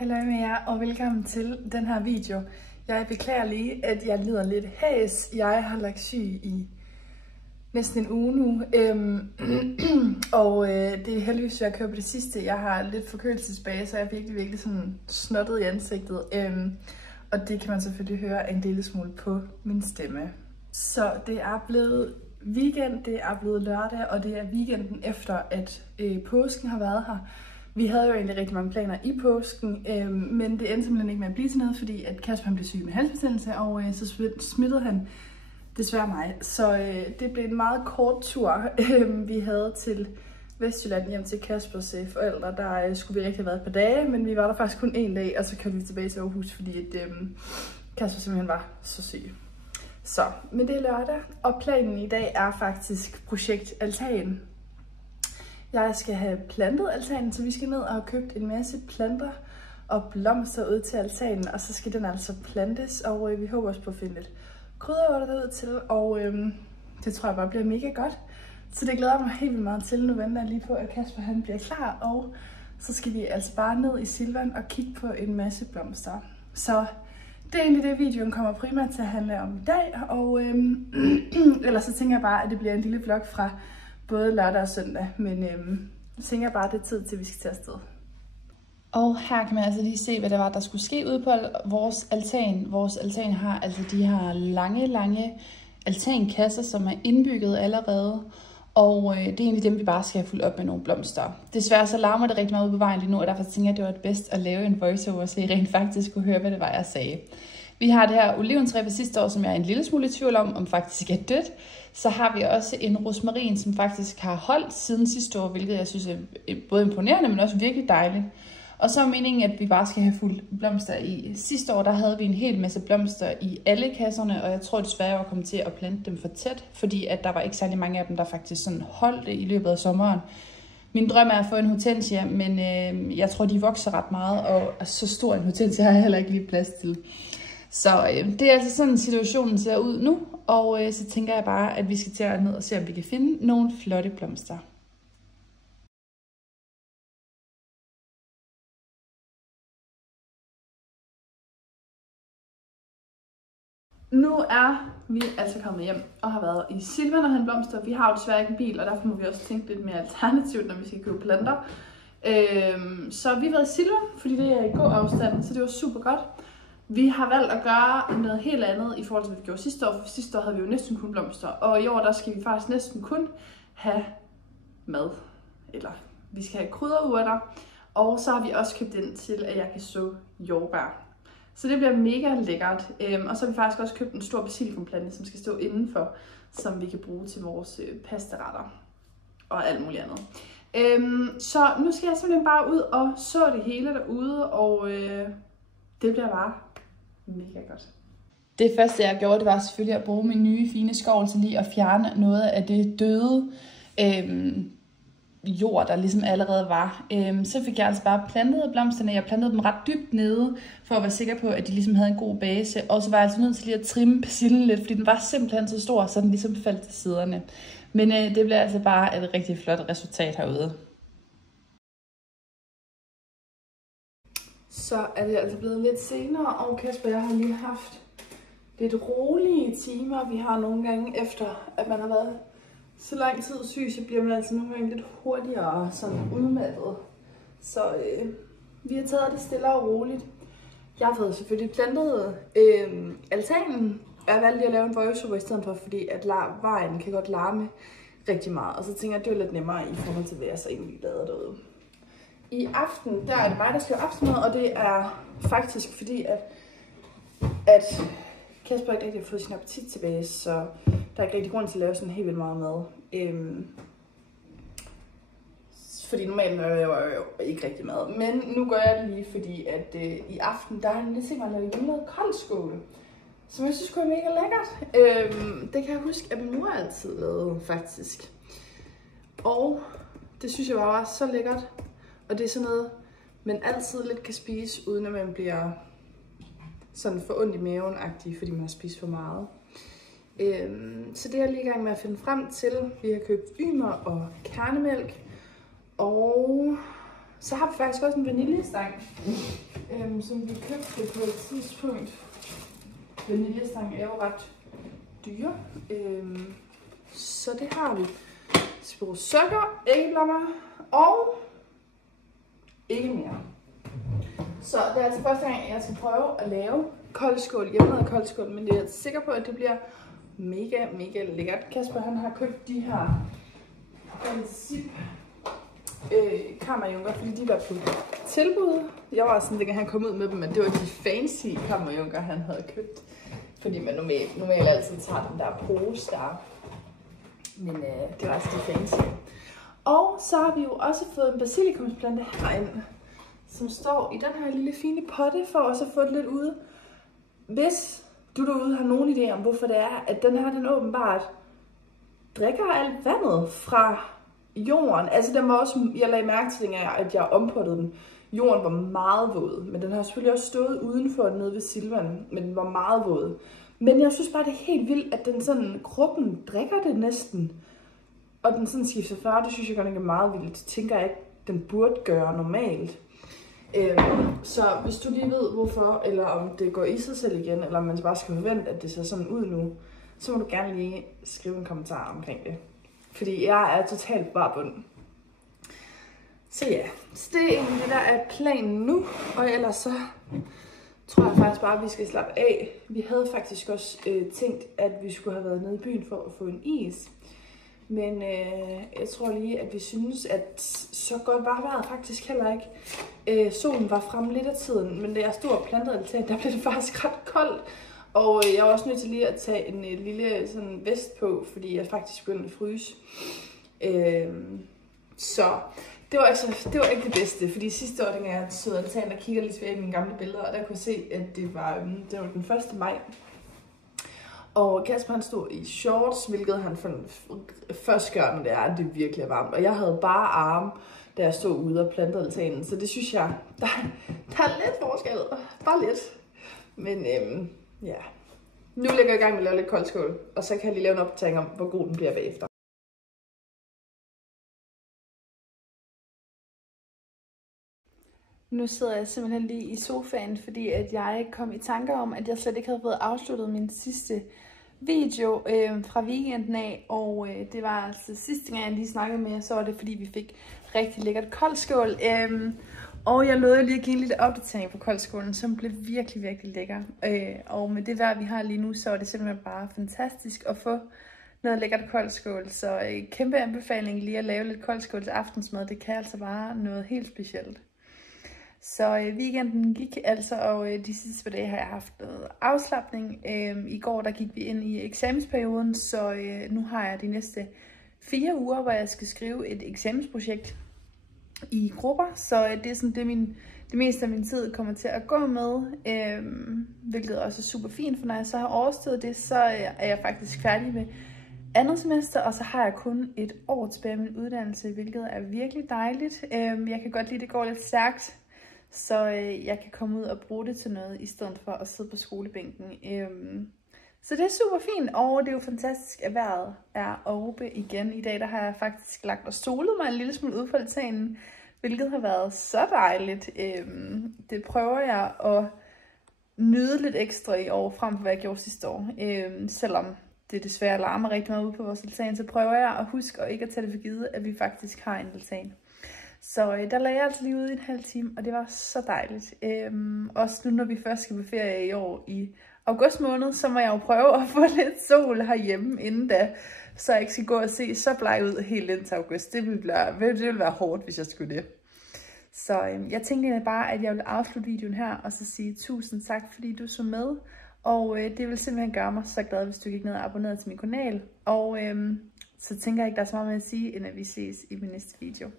Hallo med jer, og velkommen til den her video. Jeg beklager lige, at jeg lider lidt hæs. Jeg har lagt syg i næsten en uge nu. Det er heldigvis, at jeg kører på det sidste. Jeg har lidt forkølelsesbage, så jeg er virkelig sådan snottet i ansigtet. Og det kan man selvfølgelig høre en lille smule på min stemme. Så det er blevet weekend, det er blevet lørdag, og det er weekenden efter, at påsken har været her. Vi havde jo egentlig rigtig mange planer i påsken, men det endte simpelthen ikke med at blive til noget, fordi at Kasper blev syg med halsbetændelse, og så smittede han desværre mig. Så det blev en meget kort tur, vi havde til Vestjylland hjem til Kaspers forældre. Der skulle vi rigtig have været et par dage, men vi var der faktisk kun en dag, og så kørte vi tilbage til Aarhus, fordi at, Kasper simpelthen var så syg. Så, men det er lørdag, og planen i dag er faktisk projekt altan. Jeg skal have plantet altanen, så vi skal ned og have købt en masse planter og blomster ud til altanen, og så skal den altså plantes, og vi håber også på at finde lidt krydderurter derud til, og det tror jeg bare bliver mega godt. Så det glæder jeg mig helt vildt meget til. Nu venter jeg lige på, at Kasper han bliver klar, og så skal vi altså bare ned i Silvan og kigge på en masse blomster. Så det er egentlig det, videoen kommer primært til at handle om i dag, og ellers så tænker jeg bare, at det bliver en lille vlog fra både lørdag og søndag, men jeg tænker bare, at det er tid til, at vi skal tage afsted. Og her kan man altså lige se, hvad det var, der skulle ske ude på vores altan. Vores altan har altså de her lange altankasser, som er indbygget allerede. Og det er egentlig dem, vi bare skal have fuldt op med nogle blomster. Desværre så larmer det rigtig meget ude på vejen lige nu, og derfor tænker jeg, at det var det bedst at lave en voiceover, så I rent faktisk kunne høre, hvad det var, jeg sagde. Vi har det her oliventræ fra sidste år, som jeg er en lille smule i tvivl om faktisk er dødt. Så har vi også en rosmarin, som faktisk har holdt siden sidste år, hvilket jeg synes er både imponerende, men også virkelig dejligt. Og så er meningen, at vi bare skal have fuld blomster i. Sidste år, der havde vi en hel masse blomster i alle kasserne, og jeg tror desværre, jeg var kommet til at plante dem for tæt, fordi at der var ikke særlig mange af dem, der faktisk sådan holdt det i løbet af sommeren. Min drøm er at få en hortensia, men jeg tror, de vokser ret meget, og så stor en hortensia har jeg heller ikke lige plads til. Så det er altså sådan, situationen ser ud nu, og så tænker jeg bare, at vi skal til at ned og se, om vi kan finde nogle flotte blomster. Nu er vi altså kommet hjem og har været i Silvan og hente blomster. Vi har jo desværre ikke en bil, og derfor må vi også tænke lidt mere alternativt, når vi skal købe planter. Så vi har været i Silvan, fordi det er i god afstand, så det var super godt. Vi har valgt at gøre noget helt andet i forhold til, hvad vi gjorde sidste år, for sidste år havde vi jo næsten kun blomster, og i år der skal vi faktisk næsten kun have mad, eller vi skal have krydderurter, og så har vi også købt ind til, at jeg kan så jordbær. Så det bliver mega lækkert, og så har vi faktisk også købt en stor basilikumplante, som skal stå indenfor, som vi kan bruge til vores pastaretter og alt muligt andet. Så nu skal jeg simpelthen bare ud og så det hele derude, og det bliver bare mega godt. Det første jeg gjorde, det var selvfølgelig at bruge min nye fine skovl til lige at fjerne noget af det døde jord, der ligesom allerede var. Så fik jeg altså bare plantet blomsterne. Jeg plantede dem ret dybt nede, for at være sikker på, at de ligesom havde en god base. Og så var jeg altså nødt til lige at trimme persillen lidt, fordi den var simpelthen så stor, så den ligesom faldt til siderne. Men det blev altså bare et rigtig flot resultat herude. Så er det altså blevet lidt senere, og Kasper og jeg har lige haft lidt rolige timer. Vi har nogle gange efter, at man har været så lang tid syg, så bliver man altså nogle gange lidt hurtigere sådan udmattet. Så vi har taget det stille og roligt. Jeg har fået selvfølgelig plantet altanen, og jeg valgte at lave en voiceover i stedet for, fordi at vejen kan godt larme rigtig meget. Og så tænker jeg, at det er lidt nemmere i forhold til, hvad jeg så egentlig lavede derude. I aften, der er det mig, der skal lave aftensmad, og det er faktisk fordi, at Kasper ikke rigtig har fået sin appetit tilbage, så der er ikke rigtig grund til at lave sådan helt vildt meget mad. Fordi normalt laver jeg jo ikke rigtig mad, men nu gør jeg det lige, fordi at i aften, der har jeg lige tænkt mig at lave hjemmelavet koldskål, som jeg synes kunne være mega lækkert. Det kan jeg huske, at min mor altid lavede, faktisk. Og det synes jeg var så lækkert. Og det er sådan noget, man altid lidt kan spise, uden at man bliver sådan for ondt i maven-agtig, fordi man har spist for meget. Så det er jeg lige i gang med at finde frem til. Vi har købt ymer og kernemælk. Og Så har vi faktisk også en vaniljestang, som vi købte på et tidspunkt. Vaniljestang er jo ret dyre, så det har vi. Så bruger sukker, æggeblommer og ikke mere. Så det er altså første gang, jeg skal prøve at lave koldskål, hjemmelavet koldskål, men det er jeg sikker på, at det bliver mega, mega lækkert. Kasper, han har købt de her Princip kammerjunker, fordi de var på tilbud. Jeg var sådan, dengang han kom ud med dem, men det var de fancy kammerjunker, han havde købt. Fordi man normalt altid tager den der pose der. Men det var altså de fancy. Og så har vi jo også fået en basilikumsplante herind, som står i den her lille fine potte, for også at få det lidt ude. Hvis du derude har nogen idé om, hvorfor det er, at den her, den åbenbart drikker alt vandet fra jorden. Altså den var også, jeg lagde mærke til, at jeg ompottede den. Jorden var meget våd, men den har selvfølgelig også stået udenfor nede ved Silvan, men den var meget våd. Men jeg synes bare, det er helt vildt, at den sådan, krukken drikker det næsten. Og den sådan skifter farve, det synes jeg godt nok er meget vildt. Det tænker jeg ikke, den burde gøre normalt. Så hvis du lige ved hvorfor, eller om det går i sig selv igen, eller om man bare skal forvente, at det ser sådan ud nu, så må du gerne lige skrive en kommentar omkring det. Fordi jeg er totalt bare bunden. Så ja, så det er egentlig det, der er planen nu. Og ellers så tror jeg faktisk bare, at vi skal slappe af. Vi havde faktisk også tænkt, at vi skulle have været nede i byen for at få en is. Men jeg tror lige, at vi synes, at så godt var vejret faktisk heller ikke. Solen var fremme lidt af tiden, men da jeg stod og plantede altan, der blev det faktisk ret koldt. Og jeg var også nødt til lige at tage en lille sådan vest på, fordi jeg faktisk begyndte at fryse. Så det var ikke det bedste, fordi sidste år, dengang jeg stod altan og kiggede lidt tilbage i mine gamle billeder, og der kunne jeg se, at det var den 1. maj. Og Kasper han stod i shorts, hvilket han først gør, når det virkelig er varmt. Og jeg havde bare arme, da jeg stod ude og plantede altanen. Så det synes jeg, der er lidt forskel. Bare lidt. Men ja. Nu lægger jeg i gang med at lave lidt koldskål. Og så kan jeg lige lave en opdatering om, hvor god den bliver bagefter. Nu sidder jeg simpelthen lige i sofaen, fordi at jeg kom i tanker om, at jeg slet ikke havde fået afsluttet min sidste video fra weekenden af. Og det var altså sidste gang, jeg lige snakkede med jer, så var det fordi, vi fik rigtig lækkert koldskål. Og jeg lovede lige at give en lille opdatering på koldskålen, som blev virkelig, virkelig lækker. Og med det vejr, vi har lige nu, så er det simpelthen bare fantastisk at få noget lækkert koldskål. Så kæmpe anbefaling lige at lave lidt koldskål til aftensmad. Det kan altså bare noget helt specielt. Så weekenden gik altså, og de sidste par dage har jeg haft noget afslapning. I går der gik vi ind i eksamensperioden, så nu har jeg de næste 4 uger, hvor jeg skal skrive et eksamensprojekt i grupper. Så det er sådan det meste af min tid kommer til at gå med, hvilket også er super fint, for når jeg så har overstået det, så er jeg faktisk færdig med andet semester, og så har jeg kun et år tilbage af min uddannelse, hvilket er virkelig dejligt. Jeg kan godt lide, at det går lidt stærkt, så jeg kan komme ud og bruge det til noget, i stedet for at sidde på skolebænken. Så det er super fint, og det er jo fantastisk, at vejret er oppe igen. I dag der har jeg faktisk lagt og solet mig en lille smule ud på altanen, hvilket har været så dejligt. Det prøver jeg at nyde lidt ekstra i år, frem for hvad jeg gjorde sidste år. Selvom det desværre larmer rigtig meget ude på vores altan, så prøver jeg at huske og ikke at tage det for givet, at vi faktisk har en altan. Så der lagde jeg altså lige ude i en halv time, og det var så dejligt. Også nu, når vi først skal på ferie i år i august måned, så må jeg jo prøve at få lidt sol herhjemme inden da, så jeg ikke skal gå og se så bleg ud helt indtil august. Det ville være hårdt, hvis jeg skulle det. Så jeg tænkte bare, at jeg ville afslutte videoen her, og så sige tusind tak, fordi du så med. Og det vil simpelthen gøre mig så glad, hvis du gik ned og abonnerede til min kanal. Og så tænker jeg ikke, der er så meget med at sige, end at vi ses i min næste video.